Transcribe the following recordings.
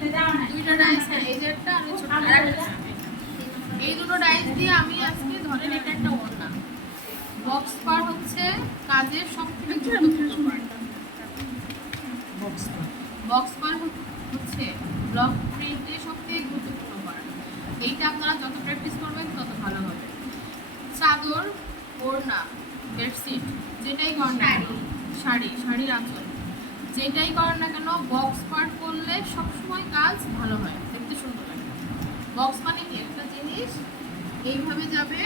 দুইটা ডাইস, এই যে একটা আর এই ছোট আরেকটা। এই দুটো ডাইস দিয়ে আমি আজকে ধরেন এটা একটা ওড়না। বক্স পার হচ্ছে কাজের সবথেকে গুরুত্বপূর্ণ পার্ট। বক্স পার হচ্ছে ব্লক প্রিন্টের সবথেকে গুরুত্বপূর্ণ পার্ট। এইটা আপনারা যত প্র্যাকটিস করবেন তত ভালো হবে। চাদর, ওড়না, বেডশিট যেটাই করেন না, শাড়ির আঁচল যেটাই করেন না কেন, বক্স পার্ট করলে সবসময় কাজ ভালো হয়, দেখতে সুন্দর লাগে। বক্স মানে কি একটা জিনিস এইভাবে যাবে,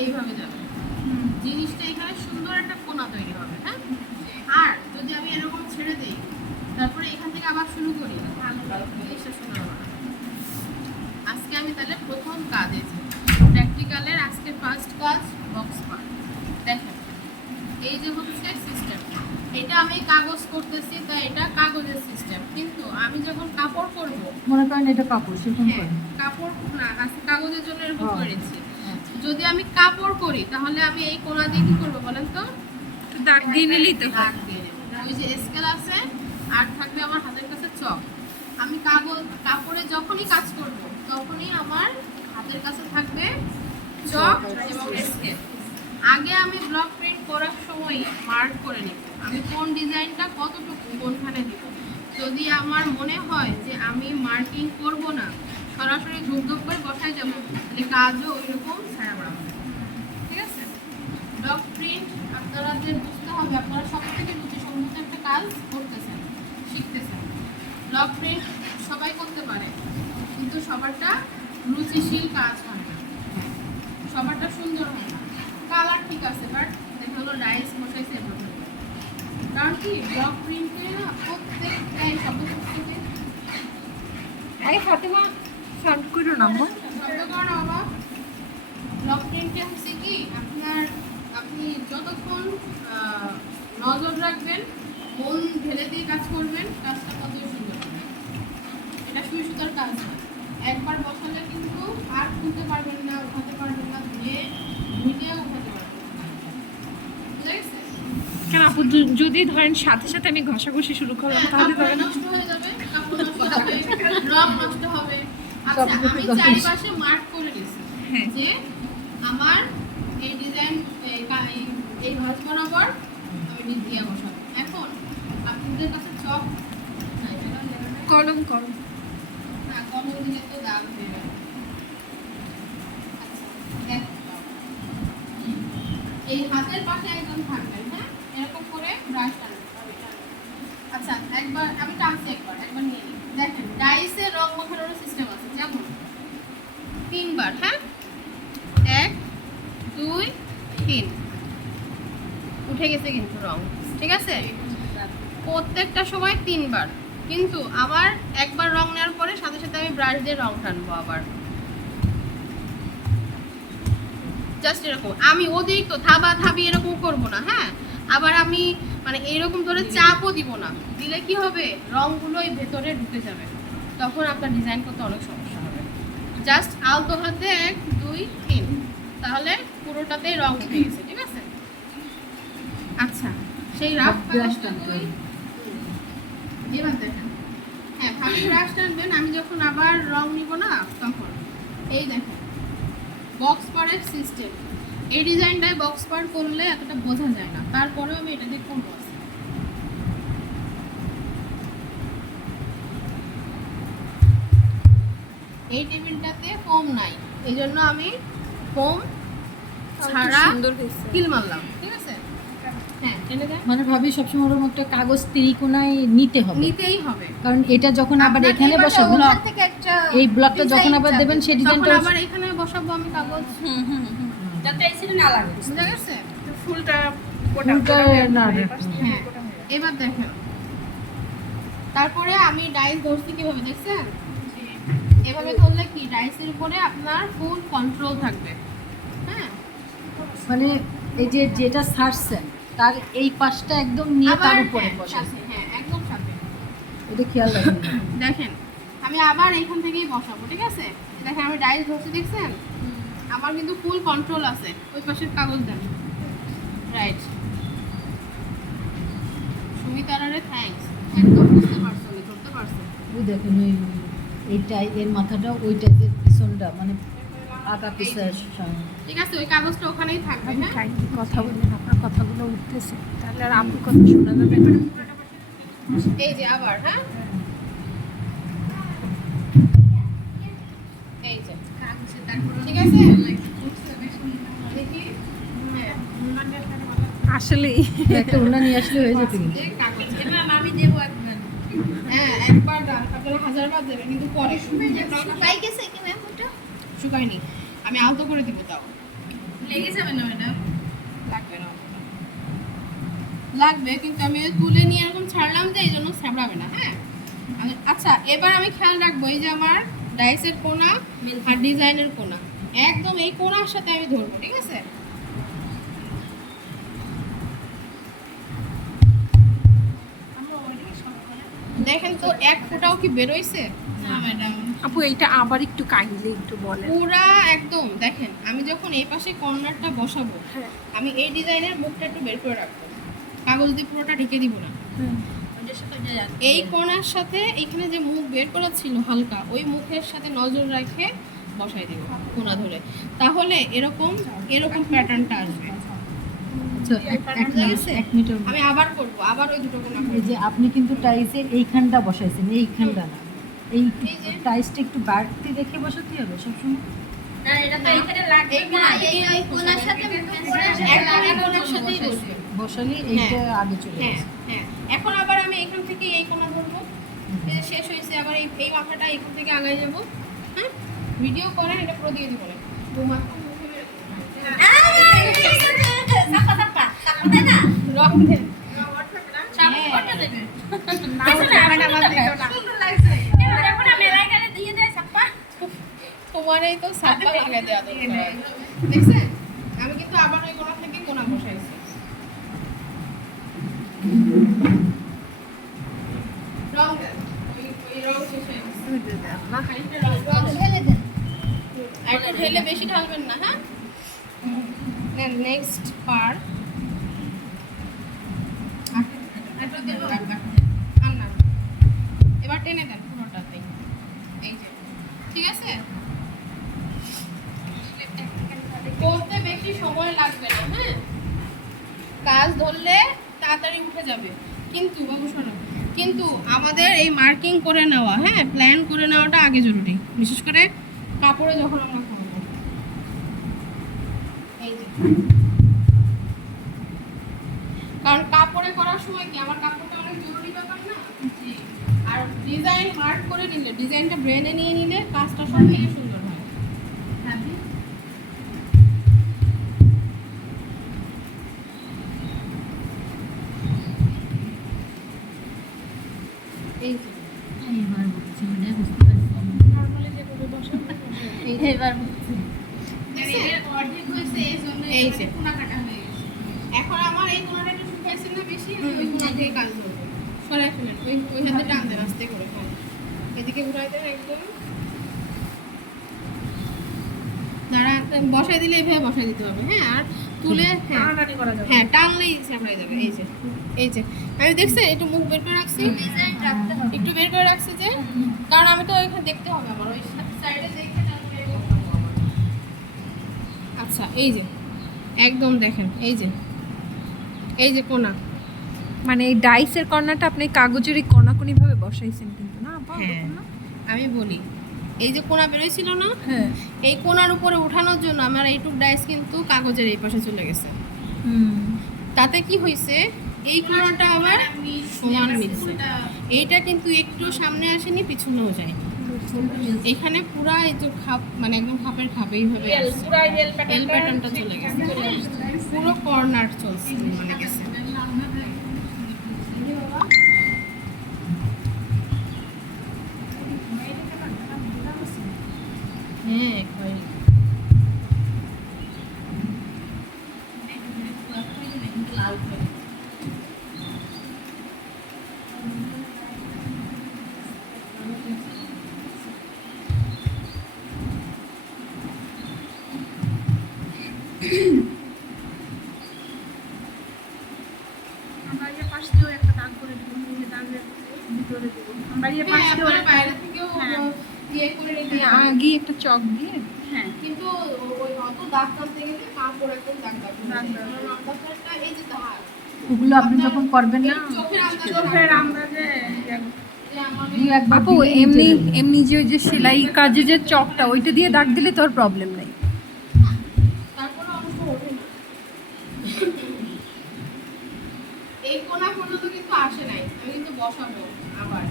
এইভাবে যাবে, জিনিসটা এখানে সুন্দর একটা কোণা তৈরি হবে। হ্যাঁ, আর যদি আমি এরকম ছেড়ে দিই তারপরে এখান থেকে আবার শুরু করি, জিনিসটা সুন্দর হবে। আজকে আমি তাহলে প্রথম কাজ প্র্যাকটিক্যালের আজকে ফার্স্ট কাজ বক্স পার্ট। দেখেন এই যে হচ্ছে সিস্টেম, এটা আমি কাগজ করতেছি তাই এটা কাগজের সিস্টেম, কিন্তু আমি যখন কাপড় করব মনে করেন এটা কাপড় শিফন করেন, কাপড় না আজকে কাগজের জন্য এরকম করেছি। যদি আমি কাপড় করি তাহলে আমি এই কোণা দিয়ে কি করবো বলেন তো, দাগ দিয়ে নিলেই তো দাগ দিয়ে দেবো। ওই যে স্কেল আছে আর থাকবে আমার হাতের কাছে চক। আমি কাপড়ে যখনই কাজ করব তখনই আমার হাতের কাছে থাকবে চক এবং স্কেল। আগে আমি ব্লক প্রিন্ট করার সময় মার্ক করে নিব আমি কোন ডিজাইনটা কতটুকু কোনখানে দিব। যদি আমার মনে হয় যে আমি মার্কিং করব না, সরাসরি ধুপ করে বসায় যাবো, তাহলে কাজও ওইরকম ছাড়া বাড়াবো। ঠিক আছে, ব্লক প্রিন্ট আপনারা যে বুঝতে হবে, আপনারা সব থেকে রুচিসম্মত একটা কাজ করতেছেন, শিখতেছেন। ব্লক প্রিন্ট সবাই করতে পারে, কিন্তু সবারটা রুচিশীল কাজ হয় না, সবারটা সুন্দর হয় না। কালার ঠিক আছে, বাট দেখা হলো ডাইস বসাইছে এভাবে। কারণ কি ব্লক প্রিন্টে না প্রত্যেকটাই শব্দ থেকে ফাতেমা ফ্রন্ট করে নামবো। শব্দ করার অভাব। ব্লক প্রিন্টে হচ্ছে কি আপনি যতক্ষণ নজর রাখবেন, মন ঢেলে দিয়ে কাজ করবেন, কাজটা ততই সুন্দর হবে। এটা সুই সুতার কাজ না, একবার বসালে কিন্তু আর খুলতে পারবেন না, উঠাতে পারবেন না, ধুয়ে উঠাতে পারবেন না। বুঝা গেছে? কেন আপু, যদি ধরেন সাথে সাথে আমি ঘষাঘষি শুরু করলাম তাহলে কাপড় হবে না? নষ্ট হয়ে যাবে, কাপড় নষ্ট হবে, রং নষ্ট হবে। আচ্ছা, আমি চারিপাশে মার্ক করে দিয়েছি যে আমার এই ডিজাইন এই ভাঁজ বরাবর আমি দিয়ে বসাবো। এখন আপনাদের কাছে চক নাই, কলম না কলম দিলে তো দাগ হয়ে যাবে। আচ্ছা, দেখো এই হাতের পাশে একদম থাকবেন। হ্যাঁ, এরকম করে ব্রাশ টানবেন। আচ্ছা, একবার আমি টানছি, একবার নিয়ে নিই। দেখেন ডাইসের রং মাখানোর সিস্টেম আছে, যেমন 3 বার। হ্যাঁ, 1 2 3 উঠে গেছে কিন্তু রং। ঠিক আছে, প্রত্যেকটা সময় 3 বার, কিন্তু আমার একবার রং নেওয়ার পরে সাথে সাথে আমি ব্রাশ দিয়ে রং টানবো আবার। জাস্ট এরকম, আমি অতিরিক্ত থাবি এরকম করব না। হ্যাঁ, আবার আমি মানে এইরকম ধরে চাপও দিব না, দিলে কি হবে রংগুলো এই ভেতরে ঢুকে যাবে, তখন আপনার ডিজাইন করতে অনেক সমস্যা হবে। জাস্ট আলতো হাতে 1 2 3, তাহলে পুরোটাতেই রং উঠে গেছে। ঠিক আছে, আচ্ছা সেই রাফ ব্রাশ টানতে হবে। এবার দেখেন, হ্যাঁ ভাবে ব্রাশ টানবেন। আমি যখন আবার রং নিব না তখন এই দেখেন বক্স পারের সিস্টেম। এই ডিজাইনটায় বক্স পার করলে এতটা বোঝা যায় না, তারপরেও আমি এটা দিয়ে করবো। এই টেবিলটাতে ফোম নাই, এই জন্য আমি ফোম ছাড়া কিল মারলাম। ঠিক আছে, হ্যাঁ টেনে দেন। মানে ভাবি সবসময় ওরকম একটা কাগজ ত্রিকোণায় নিতেই হবে, কারণ এটা যখন আবার এখানে বসাবো, এই ব্লকটা যখন আবার দেবেন সেই তখন ডিজাইনটা আবার এখানে বসাবো আমি কাগজ। যাতে এসে না লাগে। বুঝা গেছে? ফুলটা না হ্যাঁ, এবার দেখেন তারপরে আমি ডাইস ধরছি কিভাবে, দেখছেন? এভাবে ধরলে কি ডাইসের উপরে আপনার ফুল কন্ট্রোল থাকবে। হ্যাঁ, মানে এই যে যেটা ছাড়ছেন তার এই পাশটা একদম নিয়ে তার আবার উপরে হ্যাঁ, বসে, সাথে, হ্যাঁ একদম সাথে। এটা খেয়াল রাখবেন। দেখেন আমি আবার এখান থেকেই বসাবো। ঠিক আছে, দেখেন আমি ডাইস ধরছি, দেখছেন? আমার কিন্তু ফুল কন্ট্রোল আছে। ওই পাশের কাগজ দেন। রাইট, সুমিতারারে থ্যাঙ্কস, একদম বুঝতে পারছো, ধরতে পারছো। ওই দেখেন এইটাই এর মাথাটা ওইটাই যে পিছনটা মানে আগা পিছার সামনে। ঠিক আছে, ওই কাগজটা ওখানেই থাকবে। আপনি হ্যাঁ, কাইন্ডলি কথা বলেন, আপনার কথাগুলো উঠতেছে, তাহলে আর আপুর কথা শোনা যাবে না। এই যে আবার, হ্যাঁ এই যে, ঠিক আছে দেখি। হ্যাঁ, আসলেই একটা ওনা নিয়ে আসলে হয়ে যেত কিন্তু। এই কাগজ আমি দেবো একবার। হ্যাঁ, একবার দাও, আপনারা 1000 বার দেবেন, কিন্তু পরে শুকাই গেছে কি ম্যাম? ওটা শুকায়নি, আমি আলতো করে দিব। তাও লেগে যাবে না ম্যাডাম? লাগবে না, লাগবে, কিন্তু আমি ওই তুলে নিয়ে এরকম ছাড়লাম যে এই জন্য ছাড়াবে না। হ্যাঁ, আচ্ছা, এবার আমি খেয়াল রাখবো এই যে আমার ডাইসের কোনা আর ডিজাইনের কোনা, একদম এই কোনার সাথে আমি ধরবো। ঠিক আছে, দেখেন তো এক ফোঁটাও কি বেরোইছে? না ম্যাডাম। আপু এইটা আবার একটু কাইন্ডলি একটু বলেন। পুরা একদম দেখেন, আমি যখন এই পাশে কর্নারটা বসাবো, হ্যাঁ। আমি এই ডিজাইনের মুখটা একটু বের করে রাখবো, কাগজ দিয়ে পুরোটা ঢেকে দিব না। এই কোণার সাথে এখানে যে মুখ বের করা ছিল হালকা, ওই মুখের সাথে নজর রেখে বসাই দিব কোণা ধরে, তাহলে এরকম এরকম প্যাটার্নটা আসবে। আচ্ছা, এক মিটার আমি আবার করব, আবার ওই দুটো কোণা এই করব। যে আপনি কিন্তু টাইসের এইখানটা বসাইছেন, এইখানটা না, এই এই যে। টাইসটা একটু বাড়তি দেখে বসাতে হবে সবসময়। না, এটা তো এখানে লাগবে না, এই কোণার সাথে একদম এই কোণার সাথেই বসবে। বসালে এইটা আগে চলে হ্যাঁ আসে। হ্যাঁ, এখন আবার আমি এখান থেকে এই কোণা ধরবো, এই যে শেষ হয়েছে, আবার এই এই মাথাটা এখান থেকে আগায় যাব। হ্যাঁ, ভিডিও করেন, এটা পুরো দিয়ে দিব না। রং দেন। তোমারই তো সাপটা লাগাই দেওয়া দরকার। দেখছেন, আমি কিন্তু আবার ওই কোণা থেকে কোণা বসাইছি। রং দেন, ওই রং শেষ হয়ে গেছে। খানিকটা রং ঢেলে দেন। আর একটু ঢেলে বেশি ঢালবেন না। হ্যাঁ, নেক্সট পার্ট এবার টেনে দেন পুরোটাতে, এই যে। ঠিক আছে, করতে বেশি সময় লাগবে না। হ্যাঁ, কাজ ধরলে তাড়াতাড়ি উঠে যাবে, কিন্তু বাবু শোনো, কিন্তু আমাদের এই মার্কিং করে নেওয়া, হ্যাঁ, প্ল্যান করে নেওয়াটা আগে জরুরি, বিশেষ করে কাপড়ে যখন আমরা করবো। এই যে, কারণ কাপড়ে করার সময় কি আমার কাপড়টা অনেক জরুরি ব্যাপার না? আর ডিজাইন মার্ক করে নিলে, ডিজাইনটা ব্রেনে নিয়ে নিলে কাজটা সব থেকে সুন্দর হয়। এই যে এইবার বুঝছি, মানে বুঝতে পারছি। নরমালি যেভাবে বসেন এইবার বুঝছি। এই যে এখন আমার এই কোণাটা একটু শুকাইছে না বেশি, আমি ওই কোণা দিয়ে কাজ করবো। সরাই ফেলেন, ওই হাতে টান দেন আস্তে করে। হ্যাঁ, এদিকে ঘুরাই দেন একদম। দাঁড়া, বসাই দিলে এভাবে বসাই দিতে হবে। হ্যাঁ, আর তুলে টানাটানি করা যাবে। হ্যাঁ টানলেই চাপড়াই যাবে। এই যে, এই যে আমি দেখছি একটু মুখ বের করে রাখছি, একটু বের করে রাখছি যে, কারণ আমি তো ওইখানে দেখতে হবে আমার, ওই সাইডে দেখে তারপরে করবো আমার। আচ্ছা, এই যে একদম দেখেন, এই যে কোণা। মানে এই ডাইসের কর্নারটা আপনি কাগজের এই কোনাকুনি ভাবে বসাইছেন কিন্তু না আপা? হ্যাঁ, আমি বলি, এই যে কোণা বেরোইছিল না, হ্যাঁ। এই কোণার উপরে ওঠানোর জন্য আমার এইটুক ডাইস কিন্তু কাগজের এই পাশে চলে গেছে। তাতে কি হয়েছে, এই কোণাটা আবার সমান মিলছে, এইটা কিন্তু একটু সামনে আসেনি, পিছনেও যায়নি। এখানে পুরা এই তো খাপ, মানে একদম খাপের খাপ এইভাবে এল প্যাটার্নটা চলে গেছে, পুরো কর্নার চলছে, মানে গেছে। হ্যাঁ, লাল করে করে দেবো বাইরে হ্যাঁ, পাশে আপনারা বাইরে থেকেও হ্যাঁ। ইয়ে করে নিতে পারেন। আগে একটা চক দিয়ে হ্যাঁ কিন্তু ওই অত দাগ টানতে গেলে কাপড় একদম দাগ দাগ হয়ে যায়। দাগ দাগ। কারণ আন্দাজটা এই যে দাগ, ওগুলো আপনি যখন করবেন না এই চোখের আন্দাজে চোখের রাখবেন। আন্দাজে যে আমাকে দুই একবার আপু দিলে এমনি মুছে দেবে। এমনি যে ওই যে সেলাই কাজে যে চকটা ওইটা দিয়ে দাগ দিলে তোর প্রবলেম নেই তারপরে অংশ ওঠে না। এই কোনা পর্যন্ত কিন্তু আসে নাই, আমি কিন্তু বসাবো আবার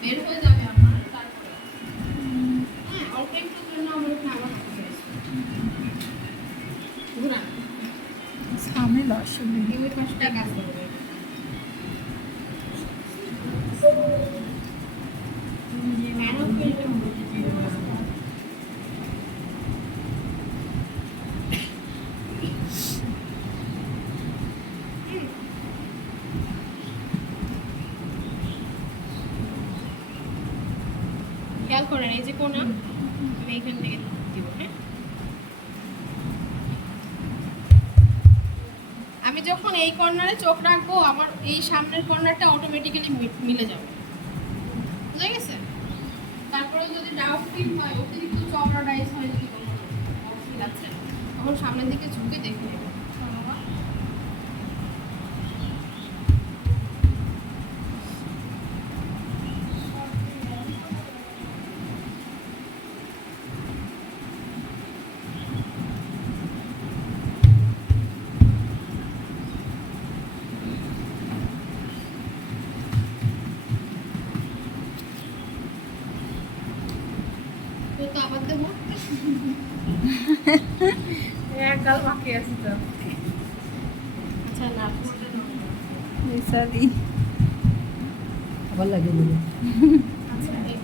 বের হয়ে যাবে আমার। তারপরে হ্যাঁ অল্প একটুর জন্য আমার এখানে আবার হাতে গেছে ঘুরান, ঝামেলা আসলে এই পাশটা কাজ করবে। খেয়াল করেন এই যে কোনা, আমি এখান থেকে দিব। হ্যাঁ, আমি যখন এই কর্নারে চোখ রাখবো আমার এই সামনের কর্নারটা অটোমেটিক্যালি মিলে যাবে, বুঝা গেছে? তারপরে যদি ডাউট ফিল হয়, অতিরিক্ত চওড়া ডাইস হয়, যদি কোনো ফিল আছে, তখন সামনের দিকে ঝুঁকে দেখে নেবেন। তো আবার দেবো, এক গাল বাকি আছে তো আচ্ছা না সরি আবার লাগিয়ে দেবে। আচ্ছা এই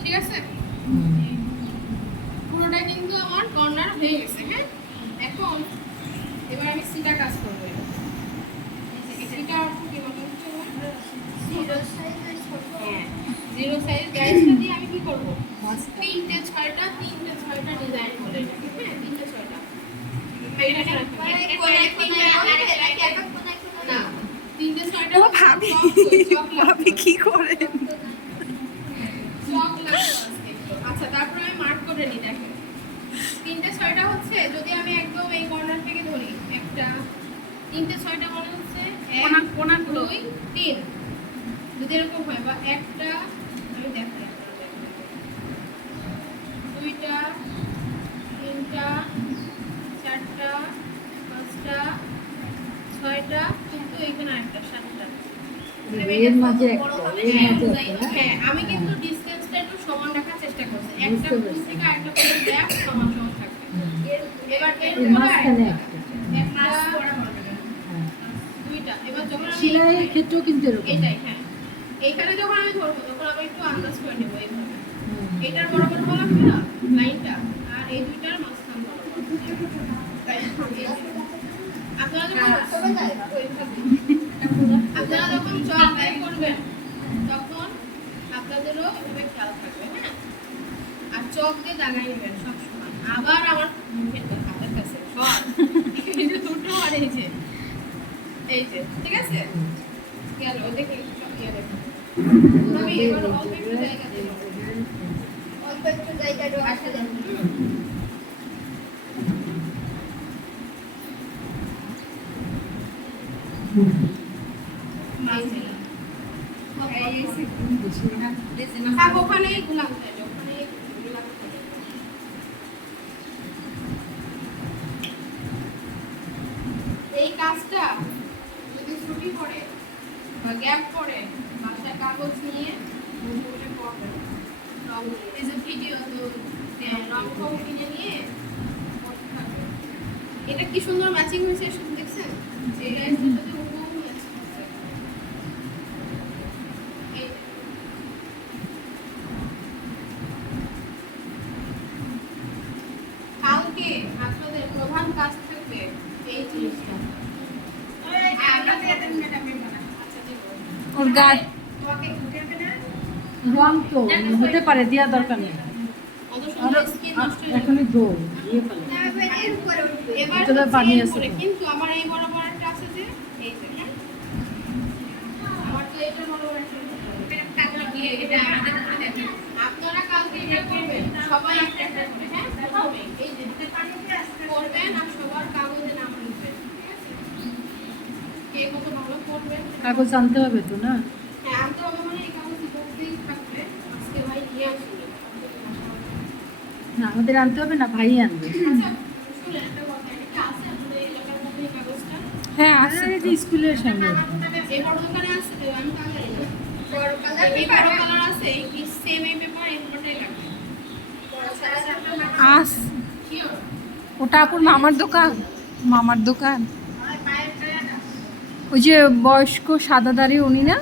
ঠিক আছে, পুরোটা কিন্তু আমার কর্নার হয়ে গেছে। হ্যাঁ, এখন এবার আমি সিটা কাজ করবো। সিটা অর্থ কি বলতো? হ্যাঁ, জিরো সাইজ গাইসটা দিয়ে আমি কি করবো? তিনটে ছয়টা ডিজাইন করে নেবো। হ্যাঁ, তিনটে ছয়টা না, তিনটে ছয়টা ও ভাবি ভাবি কি করে চক লাগবে আজকে একটু। আচ্ছা, তারপরে আমি মার্ক করে নিই। দেখেন তিনটে ছয়টা হচ্ছে, যদি আমি একদম এই কর্নার থেকে ধরি, একটা তিনটে ছয়টা মনে হচ্ছে কোনা দুই তিন, যদি এরকম হয়, বা একটা আমি দেখাই, দুইটা তিনটা চারটা পাঁচটা ছয়টা, কিন্তু এখানে আরেকটা সাতটা। এর মাঝে একটা, এর মাঝে একটা, হ্যাঁ, আমি কিন্তু ডিসটেন্সটা একটু সমান রাখার চেষ্টা করছি। একটা বুঝতে ফুল পেরেছি। থেকে আরেকটা ফুলের গ্যাপ সমান সমান থাকবে। এবার এর এর মাঝখানে একটা। একটা হ্যাঁ। দুইটা। এবার যখন আমি সেলাইয়ের ক্ষেত্রেও কিন্তু এরকম। এটাই, হ্যাঁ, এইখানে যখন আমি ধরবো তখন আমি একটু আন্দাজ করে নেবো এইভাবে। হুম। এটার বরাবর হলো কি না লাইনটা, আর এই দুইটার মাঝখান বরাবর। আপনারা যখন চক বাই করবেন তখন আপনাদেরও এভাবে খেয়াল থাকবে। হ্যাঁ, আর চক দিয়ে দাগাই নেবেন সবসময়। আবার আমার হাতের কাছে সর এই যে দুটো, আর এই যে ঠিক আছে, গেল দেখে চক দিয়ে দেখুন। আমি এবার অল্প একটু জায়গা দেব, অল্প একটু জায়গা দেবো আসলে। ওখানেই গুলাম থাকে, ওখানেই গুলাম থাকে। এই কাজটা যদি ছুটি পড়ে বা গ্যাপ পড়ে, বাসায় কাগজ নিয়ে বসে করবেন। রং নিয়ে, এই যে ভিডিও তো রং ফং কিনে নিয়ে বসে থাকবেন। এটা কি সুন্দর ম্যাচিং হয়েছে, শুধু দেখছেন? এটা এর সাথে হুবহু ম্যাচ করছে। এই কালকে আপনাদের প্রধান কাজ থাকবে এই জিনিসটা। আচ্ছা, দিব। ওর গায়ে রং তো হতে পারে, দেওয়া দরকার নেই। অত আর সুন্দর স্কিন নষ্ট হয়ে যাবে। এখনই দৌড় দিয়ে ফেলো। এবার ভিতরে হচ্ছে পানি এর আছে উপরে, তো। কিন্তু আমার এই বরাবর একটা আছে যে এই যে, হ্যাঁ? আমার তো এটা বরাবর একটা আছে। এটা দিয়ে এটা আমাদের উপরে দেখেন। আপনারা কালকে এটা করবেন সবাই একটা একটা করে, হ্যাঁ? হবে। এই যে করবেন আর সবার কাগজে নাম লিখবেন, ঠিক আছে? কে কত ভালো করবেন কাগজ আনতে হবে তো না? হ্যাঁ, আনতে হবে মানে এই কাগজ বক্সেই থাকবে। আজকে ভাই নিয়ে আসেনি। না আমাদের আনতে হবে না, ভাই আনবে। আচ্ছা, শুনেন একটা কথা, এটা কি আছে আপনাদের এই এলাকার মধ্যে এই কাগজটা? হ্যাঁ আর আছে। এই যে স্কুলের সামনে এই বড় দোকানে আছে তো, আমি তো জানি না। এই বড় কালার আছে, এই সেম এই পেপার এই পেপারটাই লাগবে। আস Sure? ওটা আপুর মামার দোকান। মামার দোকান ওই যে বয়স্ক সাদা দাড়ি উনি না?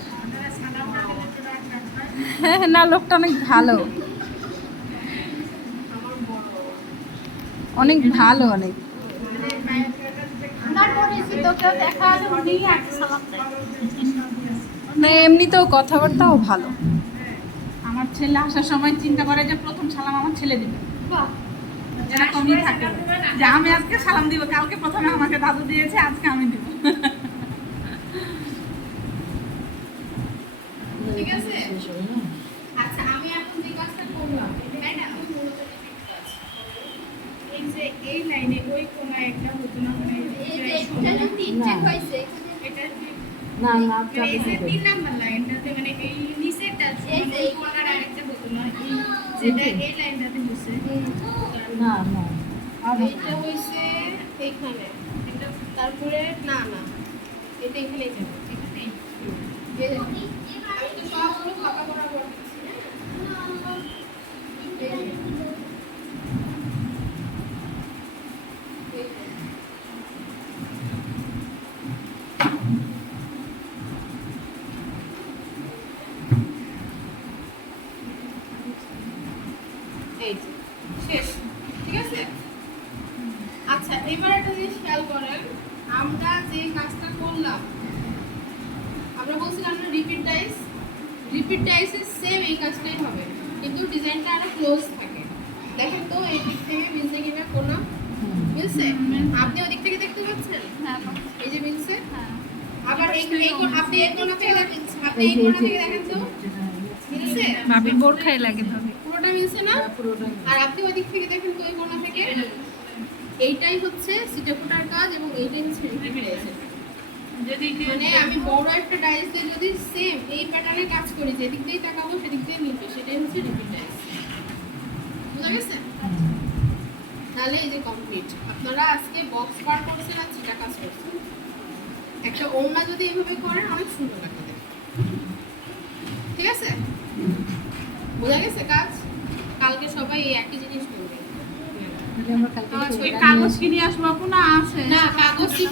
হ্যাঁ না, লোকটা অনেক ভালো, অনেক ভালো, অনেক। না এমনিতেও কথাবার্তাও ভালো। আমার ছেলে আসার সময় চিন্তা করে যে প্রথম সালাম আমার ছেলে দিবে, এরকমই থাকে যে আমি আজকে সালাম দিব, কালকে প্রথমে আমাকে দাদু দিয়েছে, আজকে আমি দিব। ঠিক আছে? আচ্ছা, আমি এখন যে কাজটা করলাম, তাই না? আমি মূলত এই যে এই লাইনে ওই কোনায় একটা হতো না, মানে এটা না না এই যে 3 নাম্বার লাইনটাতে, মানে এই নিচেরটা মানে ওই কোনার আরেকটা হতো না, এই যেটা এই লাইনটাতে হচ্ছে। না না আর এইটা হইছে এইখানে, এটা তারপরে না না, এটা এখানেই যাবে, এখানে এই যে আমি তো সবগুলো ফাঁকা করা করতেছি, হ্যাঁ? এই যে। এই যে। এই যে, শেষ। ঠিক আছে? আচ্ছা, এবার একটা জিনিস খেয়াল করেন, আমরা যে কাজটা করলাম, আমরা বলছিলাম না রিপিট ডাইসের সেম এই কাজটাই হবে, কিন্তু ডিজাইনটা আরো ক্লোজ থাকে। দেখেন তো এই দিক থেকে মিলছে কিনা কোনো মিলছে? আপনি ওই দিক থেকে দেখতে পাচ্ছেন? এই যে মিলছে? আবার আপনি এই কোণা থেকে দেখেন, আপনি এই কোণা থেকে দেখেন তো মিলছে? ভাবির বোরখায় লাগে ভাবি। পুরোটা মিলছে না? পুরোটা আর আপনি ওই দিক থেকে দেখেন তো ওই কোণা থেকে, এইটাই হচ্ছে সিটেফুটার কাজ এবং এইটাই হচ্ছে রিপিট ডাইসের কাজ। মানে আমি বড় একটা ডাইস দিয়ে যদি সেম এই প্যাটার্নে কাজ করি, যেদিক দিয়ে তাকাবো সেদিক দিয়ে মিলবে, সেটাই হচ্ছে রিপিট ডাইস। বুঝা গেছে? তাহলে এই যে কমপ্লিট। আপনারা আজকে বক্স পার করছেন আর চিটা কাজ করছেন। একটা ওড়না যদি এইভাবে করেন অনেক সুন্দর লাগবে দেখতে। ঠিক আছে? বোঝা গেছে কাজ? কালকে সবাই এই একই জিনিস করবে। তাহলে আমরা কালকে ওই কাগজ কিনে আসবো আপু, না আছে? না কাগজ কি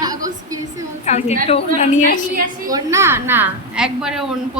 কাগজ কিনেছে বলছে। কালকে একটা ওড়না নিয়ে আসি। ওড়না না, একবারে